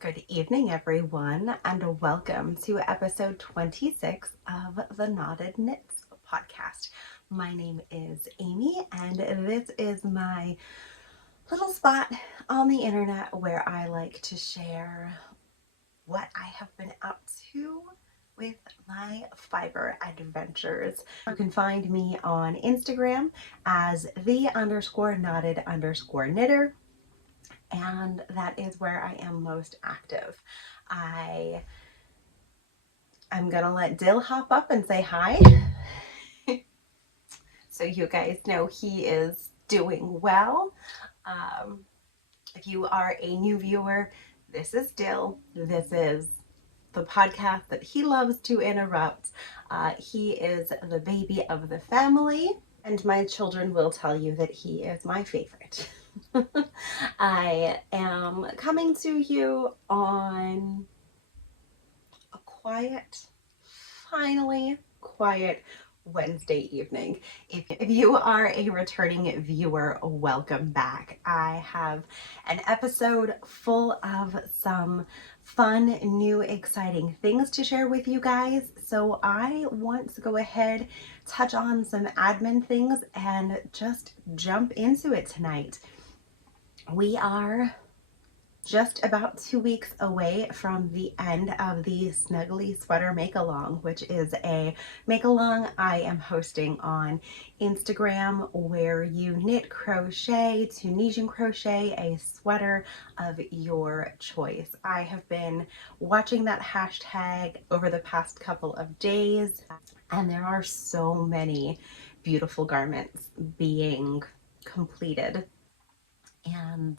Good evening, everyone, and welcome to episode 26 of the Knotted Knits podcast. My name is Amy, and this is my little spot on the internet where I like to share what I have been up to with my fiber adventures. You can find me on Instagram as the_knotted_knitter, and that is where I am most active. I'm gonna let Dill hop up and say hi so you guys know he is doing well. If you are a new viewer, this is Dill. This is the podcast that he loves to interrupt. He is the baby of the family, and my children will tell you that he is my favorite. I am coming to you on a quiet, finally quiet Wednesday evening. If you are a returning viewer, welcome back. I have an episode full of some fun, new, exciting things to share with you guys. So I want to go ahead, touch on some admin things, and just jump into it tonight. We are just about 2 weeks away from the end of the Snuggly Sweater Make-Along, which is a make-along I am hosting on Instagram where you knit, crochet, Tunisian crochet a sweater of your choice. I have been watching that hashtag over the past couple of days, and there are so many beautiful garments being completed, and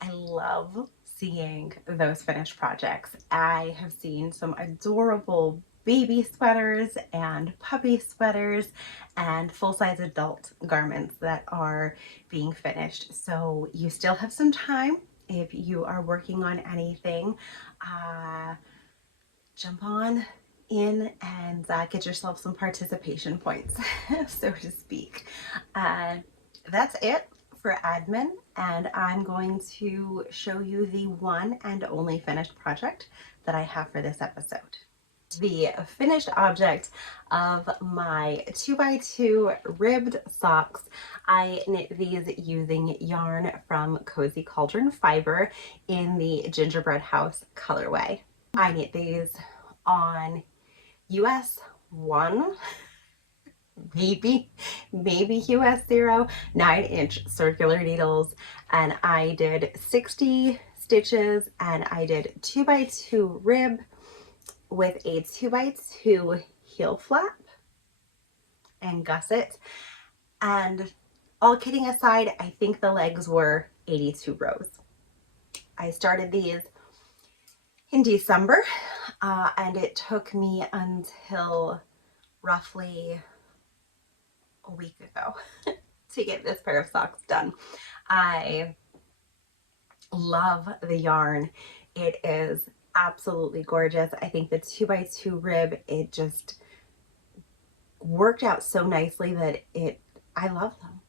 I love seeing those finished projects. I have seen some adorable baby sweaters and puppy sweaters and full-size adult garments that are being finished. So you still have some time if you are working on anything. Jump on in and get yourself some participation points, so to speak. That's it for admin, and I'm going to show you the one and only finished project that I have for this episode. The finished object of my 2x2 ribbed socks. I knit these using yarn from Cozy Cauldron Fiber in the Gingerbread House colorway. I knit these on US 1, maybe US 0, 9-inch circular needles, and I did 60 stitches, and I did 2x2 rib with a 2x2 heel flap and gusset. And all kidding aside, I think the legs were 82 rows. I started these in December, and it took me until roughly a week ago to get this pair of socks done. I love the yarn. It is absolutely gorgeous. I think the 2x2 rib, it just worked out so nicely that I love them.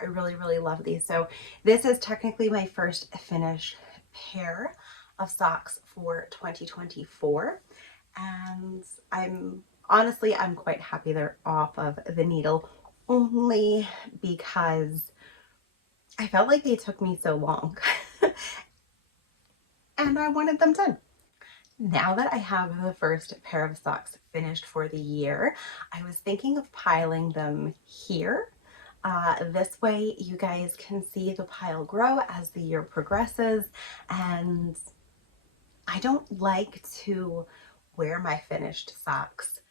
I really, really love these. So this is technically my first finished pair of socks for 2024. And I'm quite happy they're off of the needle, only because I felt like they took me so long and I wanted them done. Now that I have the first pair of socks finished for the year, I was thinking of piling them here. This way you guys can see the pile grow as the year progresses, and I don't like to wear my finished socks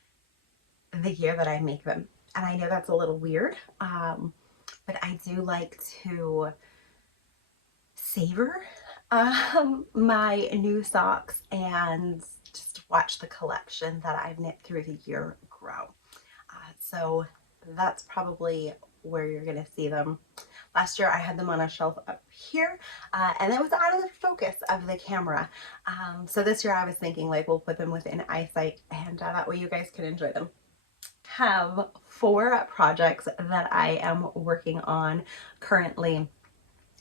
the year that I make them. And I know that's a little weird, but I do like to savor my new socks and just watch the collection that I've knit through the year grow. So that's probably where you're gonna see them. Last year I had them on a shelf up here, and it was out of the focus of the camera. So this year I was thinking like we'll put them within eyesight, and that way you guys can enjoy them. Have 4 projects that I am working on currently.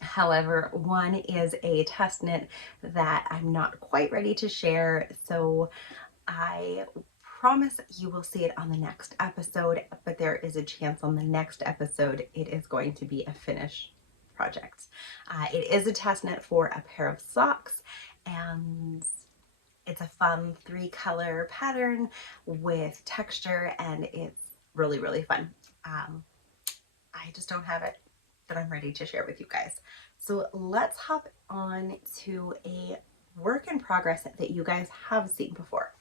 However, one is a test knit that I'm not quite ready to share, so I promise you will see it on the next episode, but there is a chance on the next episode it is going to be a finished project. It is a test knit for a pair of socks, and it's a fun 3-color pattern with texture, and it's really, really fun. I just don't have it that I'm ready to share with you guys. So let's hop on to a work in progress that you guys have seen before.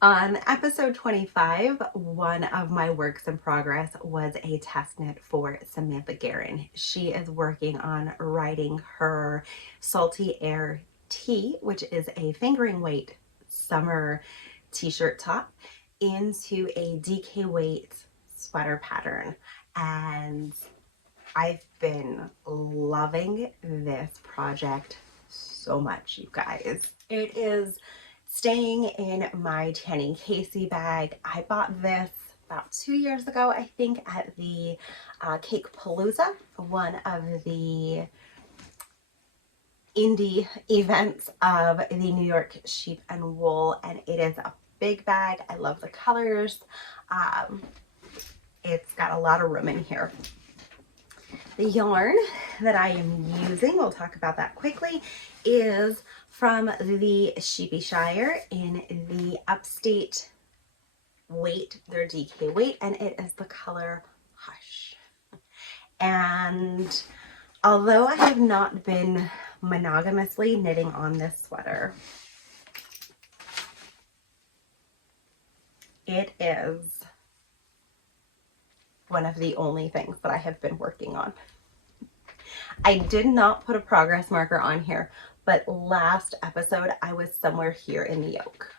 On episode 25, one of my works in progress was a test knit for Samantha Guerin. She is working on writing her Salty Air Tee, which is a fingering weight summer t-shirt top, into a DK weight sweater pattern. And I've been loving this project so much, you guys. It is staying in my Tanning Casey bag. I bought this about 2 years ago, I think, at the Cake Palooza, one of the indie events of the New York Sheep and Wool, and it is a big bag. I love the colors. It's got a lot of room in here. The yarn that I am using, we'll talk about that quickly, is from the Sheepyshire in the Upstate weight, their DK weight, and it is the color Hush. And although I have not been monogamously knitting on this sweater, it is one of the only things that I have been working on. I did not put a progress marker on here, but last episode I was somewhere here in the yoke.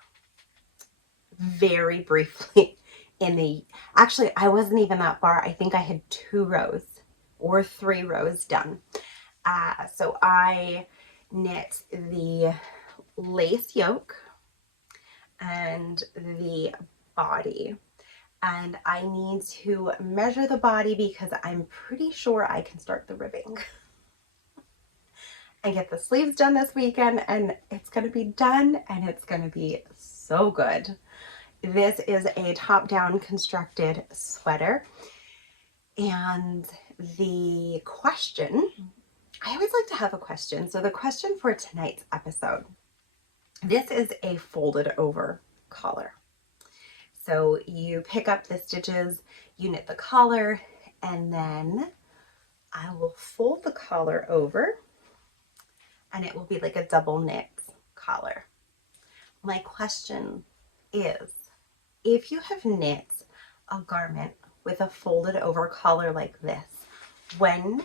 Very briefly in the, actually I wasn't even that far. I think I had 2 rows or 3 rows done. So I knit the lace yoke and the body. And I need to measure the body because I'm pretty sure I can start the ribbing. And get the sleeves done this weekend, and it's going to be done, and it's going to be so good. This is a top-down constructed sweater, and the question, I always like to have a question. So the question for tonight's episode, this is a folded over collar. So you pick up the stitches, you knit the collar, and then I will fold the collar over, and it will be like a double knit collar. My question is, if you have knit a garment with a folded over collar like this, when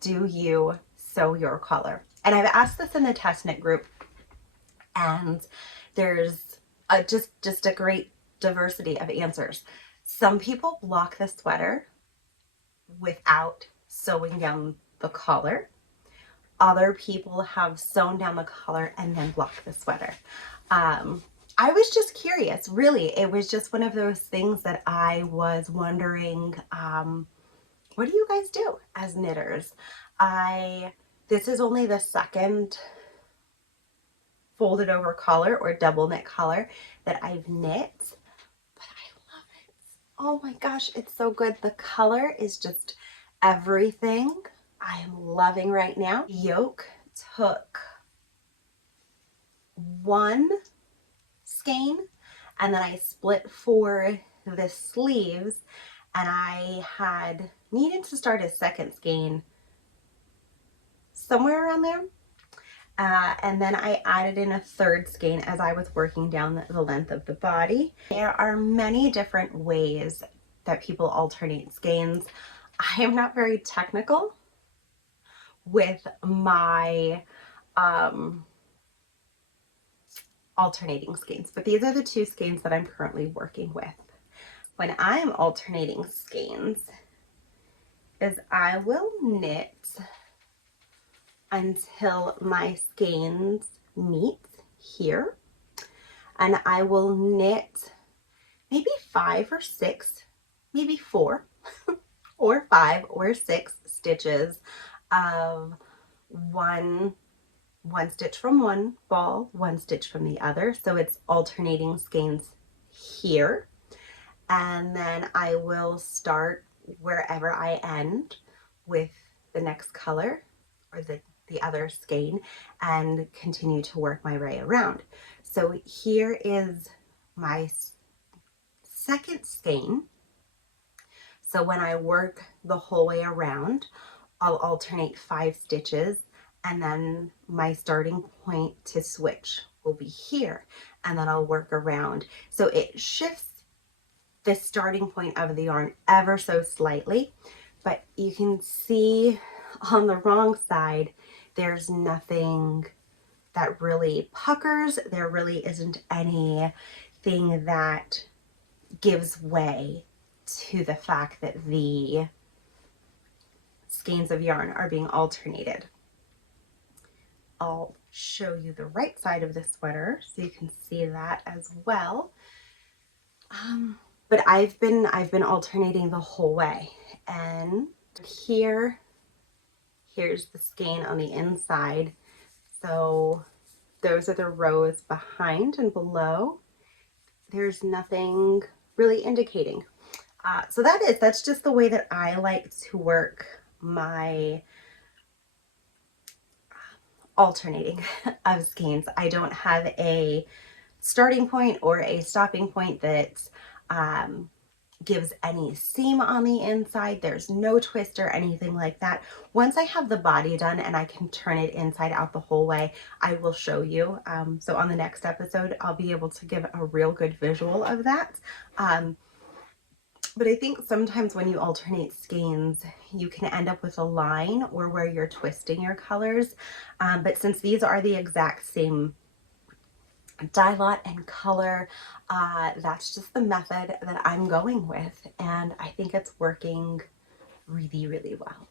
do you sew your collar? And I've asked this in the test knit group, and there's just a great diversity of answers. Some people block the sweater without sewing down the collar. Other people have sewn down the collar and then blocked the sweater. I was just curious, really. It was just one of those things that I was wondering, what do you guys do as knitters? This is only the second folded over collar or double knit collar that I've knit, but I love it. Oh my gosh, it's so good. The color is just everything I am loving right now. Yoke took 1 skein, and then I split for the sleeves, and I had needed to start a second skein somewhere around there. And then I added in a 3rd skein as I was working down the length of the body. There are many different ways that people alternate skeins. I am not very technical with my alternating skeins, but these are the 2 skeins that I'm currently working with. When I'm alternating skeins, is I will knit until my skeins meet here, and I will knit maybe 5 or 6, maybe 4 or 5 or 6 stitches of one stitch from one ball, one stitch from the other. So it's alternating skeins here. And then I will start wherever I end with the next color or the other skein and continue to work my way around. So here is my second skein. So when I work the whole way around, I'll alternate 5 stitches, and then my starting point to switch will be here, and then I'll work around. So it shifts the starting point of the yarn ever so slightly, but you can see on the wrong side, there's nothing that really puckers. There really isn't anything that gives way to the fact that the skeins of yarn are being alternated. I'll show you the right side of the sweater so you can see that as well. But I've been alternating the whole way, and here's the skein on the inside. So those are the rows behind and below. There's nothing really indicating. So that's just the way that I like to work my alternating of skeins. I don't have a starting point or a stopping point that gives any seam on the inside. There's no twist or anything like that. Once I have the body done and I can turn it inside out the whole way, I will show you. So on the next episode, I'll be able to give a real good visual of that. But I think sometimes when you alternate skeins, you can end up with a line or where you're twisting your colors. But since these are the exact same dye lot and color, that's just the method that I'm going with, and I think it's working really, really well.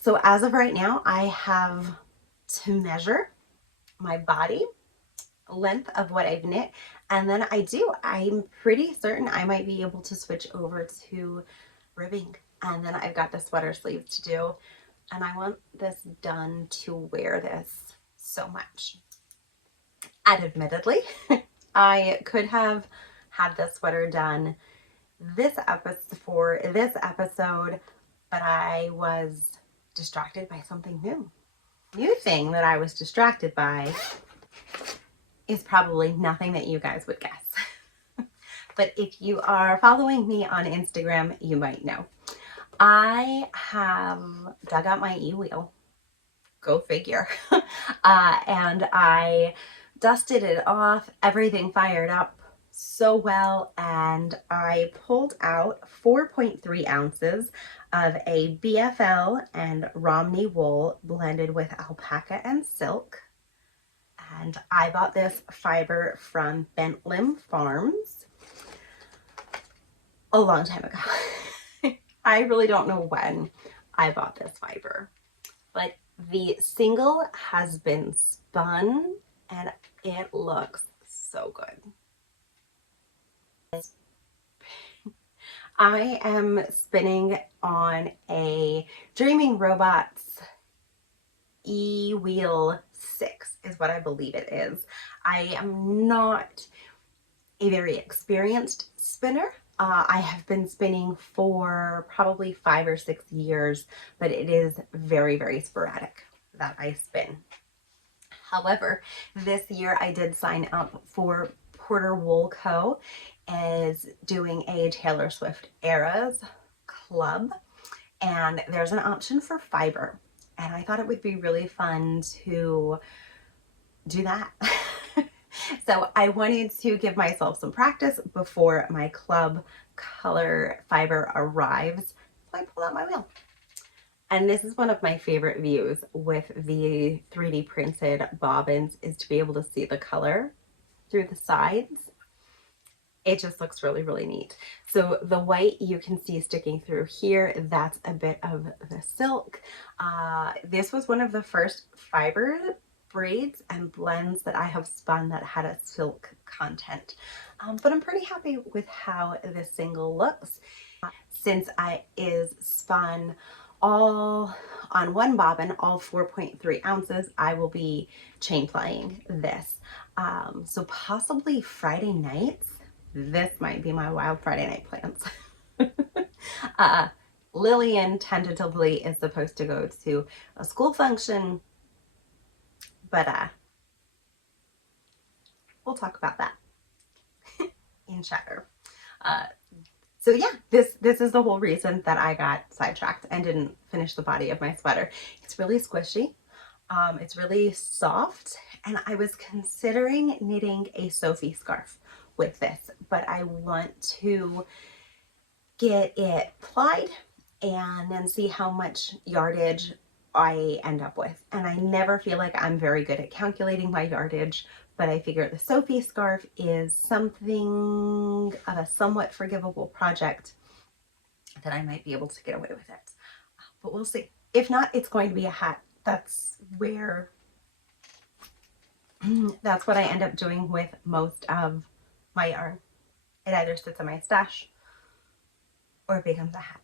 So as of right now, I have to measure my body length of what I've knit, and then I'm pretty certain I might be able to switch over to ribbing, and then I've got the sweater sleeves to do, and I want this done to wear this so much. And admittedly, I could have had this sweater done for this episode, but I was distracted by something new. New thing that I was distracted by is probably nothing that you guys would guess. But if you are following me on Instagram, you might know. I have dug out my e-wheel. Go figure. And I dusted it off, everything fired up so well, and I pulled out 4.3 ounces of a BFL and Romney wool blended with alpaca and silk. And I bought this fiber from Bent Limb Farms a long time ago. I really don't know when I bought this fiber, but the single has been spun and it looks so good. I am spinning on a Dreaming Robots e-wheel 6 is what I believe it is. I am not a very experienced spinner. I have been spinning for probably 5 or 6 years, but it is very, very sporadic that I spin. However, this year I did sign up for Porter Wool Co. as doing a Taylor Swift Eras club, and there's an option for fiber, and I thought it would be really fun to do that. So I wanted to give myself some practice before my club color fiber arrives. So I pulled out my wheel. And this is one of my favorite views with the 3D printed bobbins, is to be able to see the color through the sides. It just looks really, really neat. So the white you can see sticking through here, that's a bit of the silk. This was one of the first fiber braids and blends that I have spun that had a silk content. But I'm pretty happy with how this single looks. Since I is spun all on one bobbin, all 4.3 ounces, I will be chain plying this. So possibly Friday nights. This might be my wild Friday night plans. Lillian tentatively is supposed to go to a school function, but we'll talk about that in chatter. So yeah, this is the whole reason that I got sidetracked and didn't finish the body of my sweater. It's really squishy. It's really soft, and I was considering knitting a Sophie scarf with this, but I want to get it plied and then see how much yardage I end up with. And I never feel like I'm very good at calculating my yardage, but I figure the Sophie scarf is something of a somewhat forgivable project that I might be able to get away with it. But we'll see. If not, it's going to be a hat. That's where, that's what I end up doing with most of my yarn. It either sits in my stash or it becomes a hat.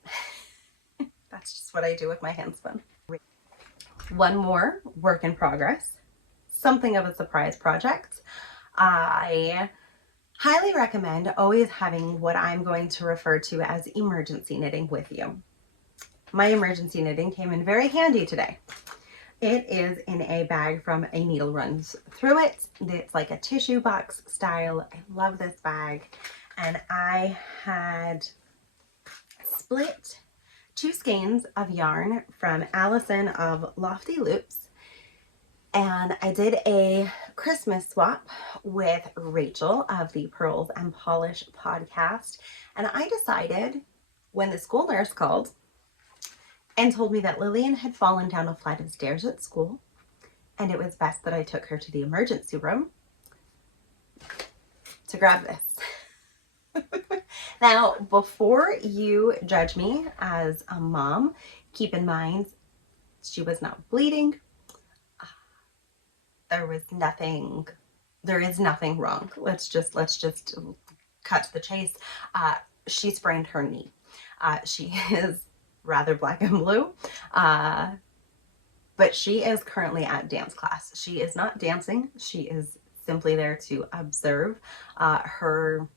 That's just what I do with my handspun. One more work in progress, something of a surprise project. I highly recommend always having what I'm going to refer to as emergency knitting with you. My emergency knitting came in very handy today. It is in a bag from A Needle Runs Through It. It's like a tissue box style. I love this bag. And I had split 2 skeins of yarn from Allison of Lofty Loops. And I did a Christmas swap with Rachel of the Pearls and Polish podcast. And I decided when the school nurse called and told me that Lillian had fallen down a flight of stairs at school, and it was best that I took her to the emergency room to grab this. Now, before you judge me as a mom, keep in mind she was not bleeding. There is nothing wrong. Let's just cut to the chase. She sprained her knee. She is rather black and blue, but she is currently at dance class. She is not dancing. She is simply there to observe. Her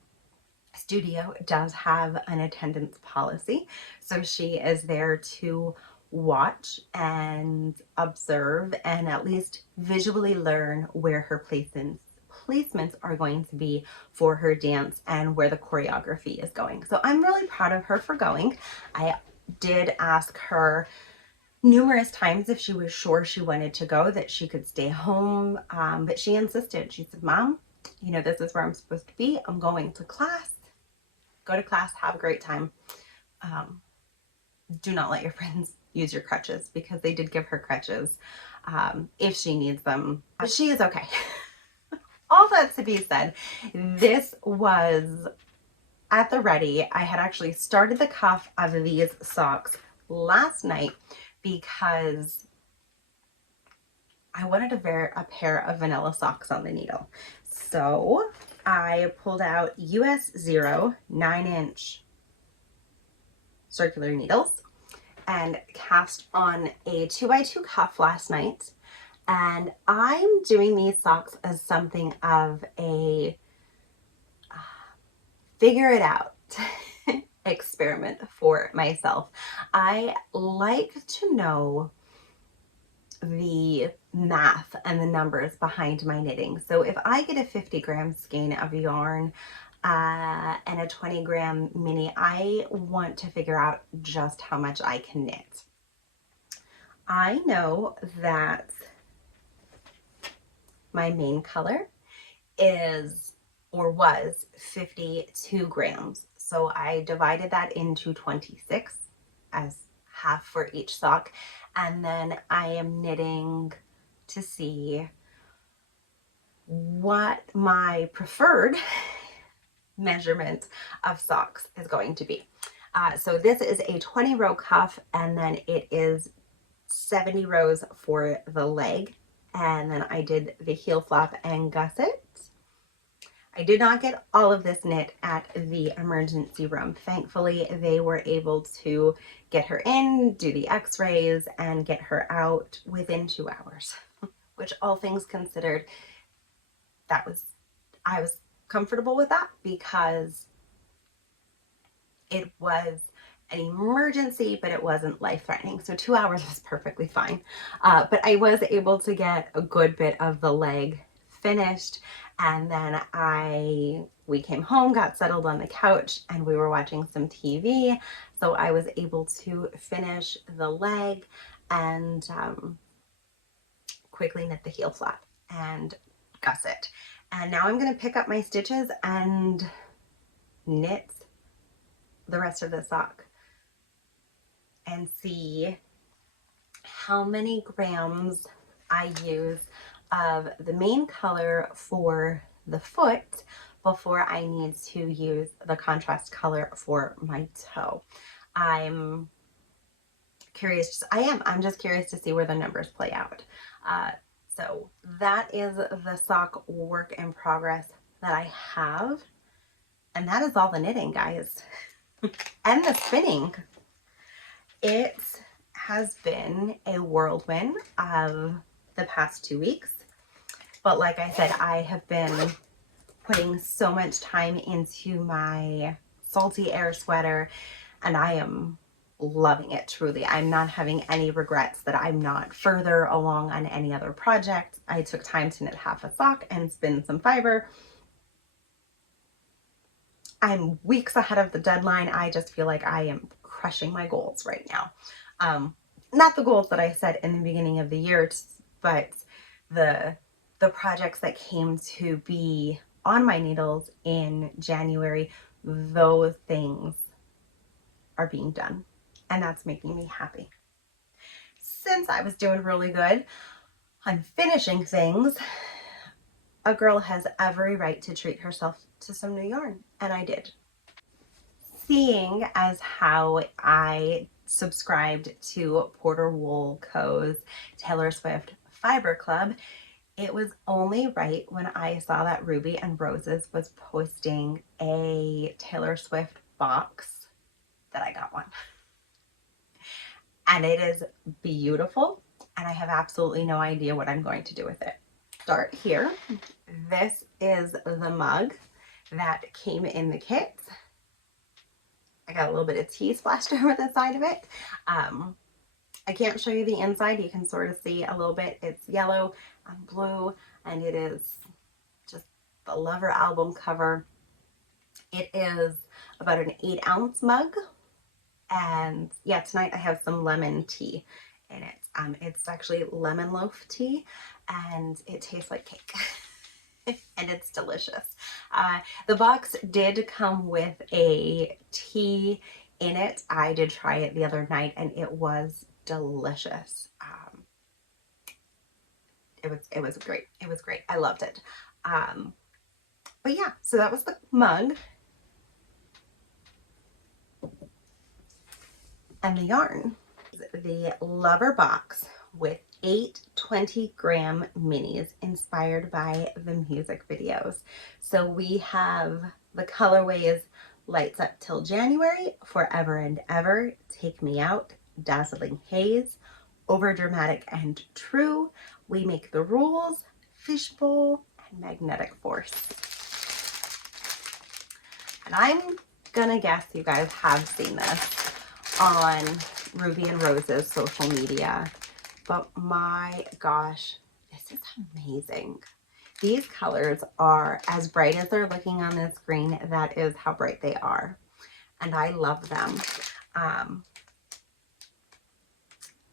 studio does have an attendance policy, so she is there to watch and observe and at least visually learn where her placements are going to be for her dance and where the choreography is going. So I'm really proud of her for going. I did ask her numerous times if she was sure she wanted to go, that she could stay home, but she insisted. She said, "Mom, you know, this is where I'm supposed to be. I'm going to class. Go to class, have a great time. Do not let your friends use your crutches," because they did give her crutches if she needs them. But she is okay. All that to be said, this was at the ready. I had actually started the cuff of these socks last night because I wanted to wear a pair of vanilla socks on the needle. So I pulled out US 0 9-inch circular needles and cast on a 2x2 cuff last night. And I'm doing these socks as something of a figure it out experiment for myself. I like to know the math and the numbers behind my knitting. So if I get a 50-gram skein of yarn and a 20-gram mini, I want to figure out just how much I can knit. I know that my main color is or was 52 grams. So I divided that into 26 as half for each sock. And then I am knitting to see what my preferred measurement of socks is going to be. So this is a 20 row cuff, and then it is 70 rows for the leg. And then I did the heel flap and gusset. I did not get all of this knit at the emergency room. Thankfully, they were able to get her in, do the x-rays, and get her out within 2 hours, which all things considered, I was comfortable with that because it was an emergency, but it wasn't life-threatening. So 2 hours was perfectly fine. But I was able to get a good bit of the leg finished. And then we came home, got settled on the couch, and we were watching some TV. So I was able to finish the leg and quickly knit the heel flap and gusset. And now I'm going to pick up my stitches and knit the rest of the sock and see how many grams I use of the main color for the foot before I need to use the contrast color for my toe. I'm just curious to see where the numbers play out. So that is the sock work in progress that I have. And that is all the knitting, guys. And the spinning. It has been a whirlwind of the past 2 weeks. But like I said, I have been putting so much time into my Salty Air sweater, and I am loving it, truly. I'm not having any regrets that I'm not further along on any other project. I took time to knit half a sock and spin some fiber. I'm weeks ahead of the deadline. I just feel like I am crushing my goals right now. Not the goals that I set in the beginning of the year, but the projects that came to be on my needles in January, those things are being done, and that's making me happy. Since I was doing really good on finishing things, a girl has every right to treat herself to some new yarn, and I did. Seeing as how I subscribed to Porter Wool Co.'s Taylor Swift Fiber Club, it was only right when I saw that Ruby and Roses was posting a Taylor Swift box that I got one. And it is beautiful, and I have absolutely no idea what I'm going to do with it. Start here. This is the mug that came in the kit. I got a little bit of tea splashed over the side of it. I can't show you the inside. You can sort of see a little bit. It's yellow and blue, and it is just the Lover album cover. It is about an 8-ounce mug. And yeah, tonight I have some lemon tea in it. It's actually lemon loaf tea, and it tastes like cake. And it's delicious. The box did come with a tea in it. I did try it the other night, and it was delicious. It was great. It was great. I loved it. But yeah, so that was the mug and the yarn. The Lover box with 8 20-gram minis inspired by the music videos. So we have the colorways Lights Up Till January, Forever and Ever, Take Me Out, Dazzling Haze, Overdramatic and True, We Make the Rules, Fishbowl, and Magnetic Force. And I'm gonna guess you guys have seen this on Ruby and Rose's social media, but my gosh, this is amazing. These colors are as bright as they're looking on the screen. That is how bright they are, and I love them.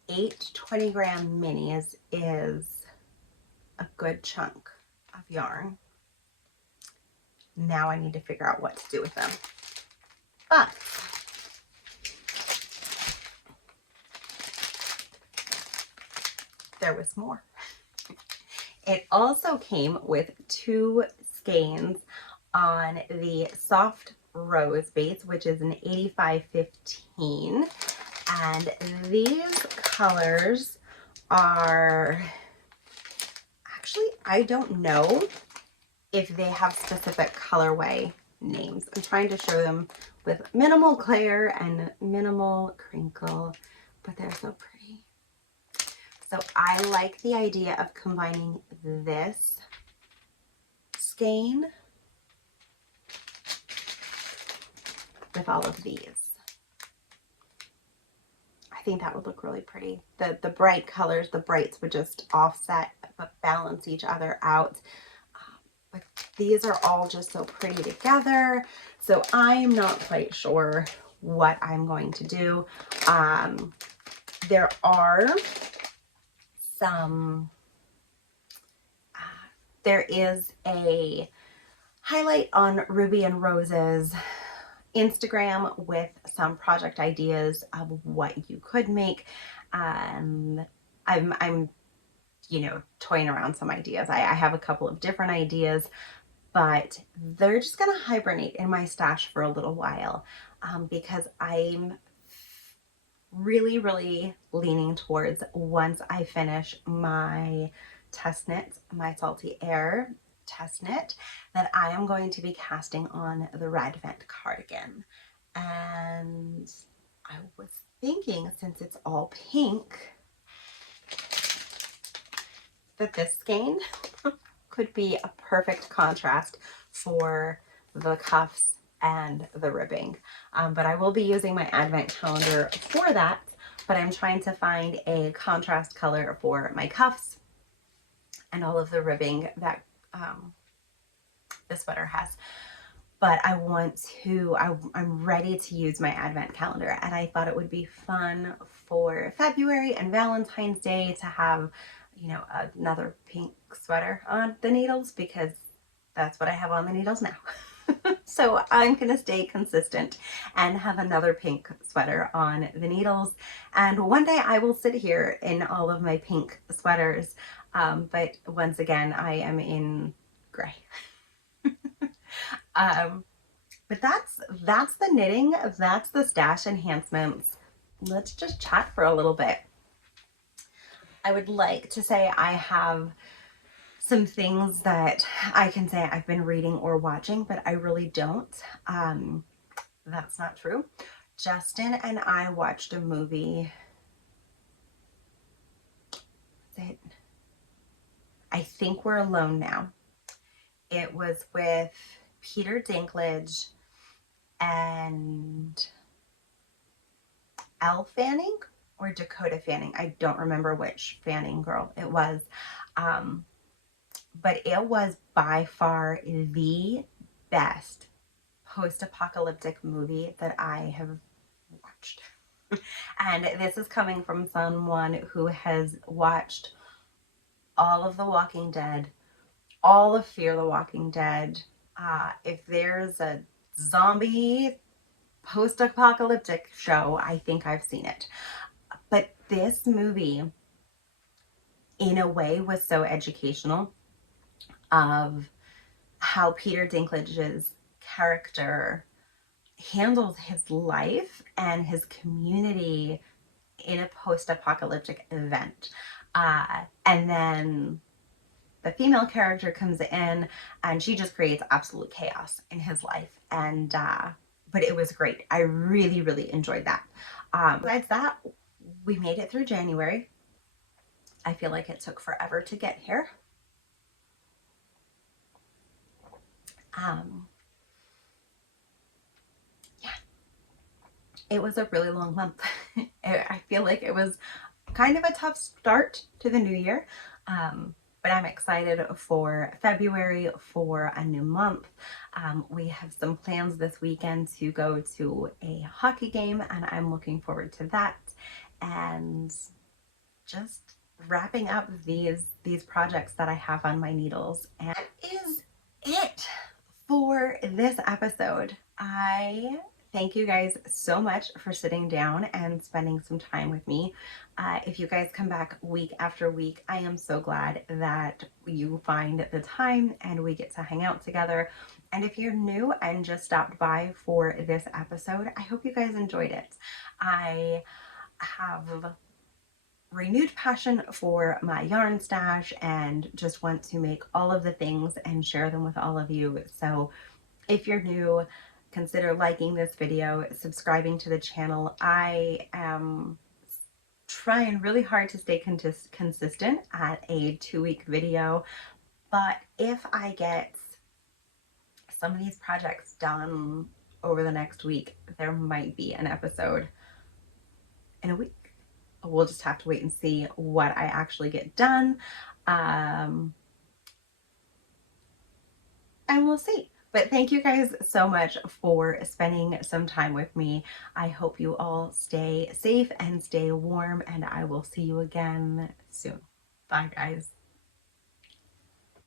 8 20-gram minis is a good chunk of yarn. Now I need to figure out what to do with them. But there was more. It also came with 2 skeins on the Soft Rose base, which is an 8515. And these colors are, actually, I don't know if they have specific colorway names. I'm trying to show them with minimal glare and minimal crinkle, but they're so pretty. So I like the idea of combining this skein with all of these. I think that would look really pretty. The bright colors, the brights would just offset but balance each other out. But these are all just so pretty together. So I'm not quite sure what I'm going to do. There are some, there is a highlight on Ruby and Rose's Instagram with some project ideas of what you could make. I'm toying around some ideas. I have a couple of different ideas, but they're just gonna hibernate in my stash for a little while, because I'm really leaning towards, once I finish my test knit, my Salty Air test knit, that I am going to be casting on the Red Vent cardigan. And I was thinking, since it's all pink, that this skein could be a perfect contrast for the cuffs and the ribbing. But I will be using my advent calendar for that, but I'm trying to find a contrast color for my cuffs and all of the ribbing that the sweater has. But I'm ready to use my advent calendar, and I thought it would be fun for February and Valentine's Day to have, another pink sweater on the needles, because that's what I have on the needles now. So I'm gonna stay consistent and have another pink sweater on the needles. And one day I will sit here in all of my pink sweaters. But once again, I am in gray. But that's the knitting, that's the stash enhancements. Let's just chat for a little bit. I would like to say I have some things that I can say I've been reading or watching, but I really don't. That's not true. Justin and I watched a movie that I think We're Alone Now. It was with Peter Dinklage and Elle Fanning or Dakota Fanning. I don't remember which Fanning girl it was. But it was by far the best post-apocalyptic movie that I have watched. And this is coming from someone who has watched all of The Walking Dead, all of Fear the Walking Dead. If there's a zombie post-apocalyptic show, I think I've seen it. But this movie, in a way, was so educational of how Peter Dinklage's character handles his life and his community in a post-apocalyptic event. And then the female character comes in and she just creates absolute chaos in his life. And but it was great. I really enjoyed that. Besides that, we made it through January. I feel like it took forever to get here. Yeah, it was a really long month. I feel like it was kind of a tough start to the new year, but I'm excited for February, for a new month. We have some plans this weekend to go to a hockey game, and I'm looking forward to that. And just wrapping up these projects that I have on my needles. And that is it for this episode. I thank you guys so much for sitting down and spending some time with me. If you guys come back week after week, I am so glad that you find the time and we get to hang out together. And if you're new and just stopped by for this episode, I hope you guys enjoyed it. I have renewed passion for my yarn stash and just want to make all of the things and share them with all of you. So if you're new, consider liking this video, subscribing to the channel. I am trying really hard to stay consistent at a 2-week video, but if I get some of these projects done over the next week, there might be an episode in a week. We'll just have to wait and see what I actually get done. And we'll see. But thank you guys so much for spending some time with me. I hope you all stay safe and stay warm, and I will see you again soon. Bye, guys.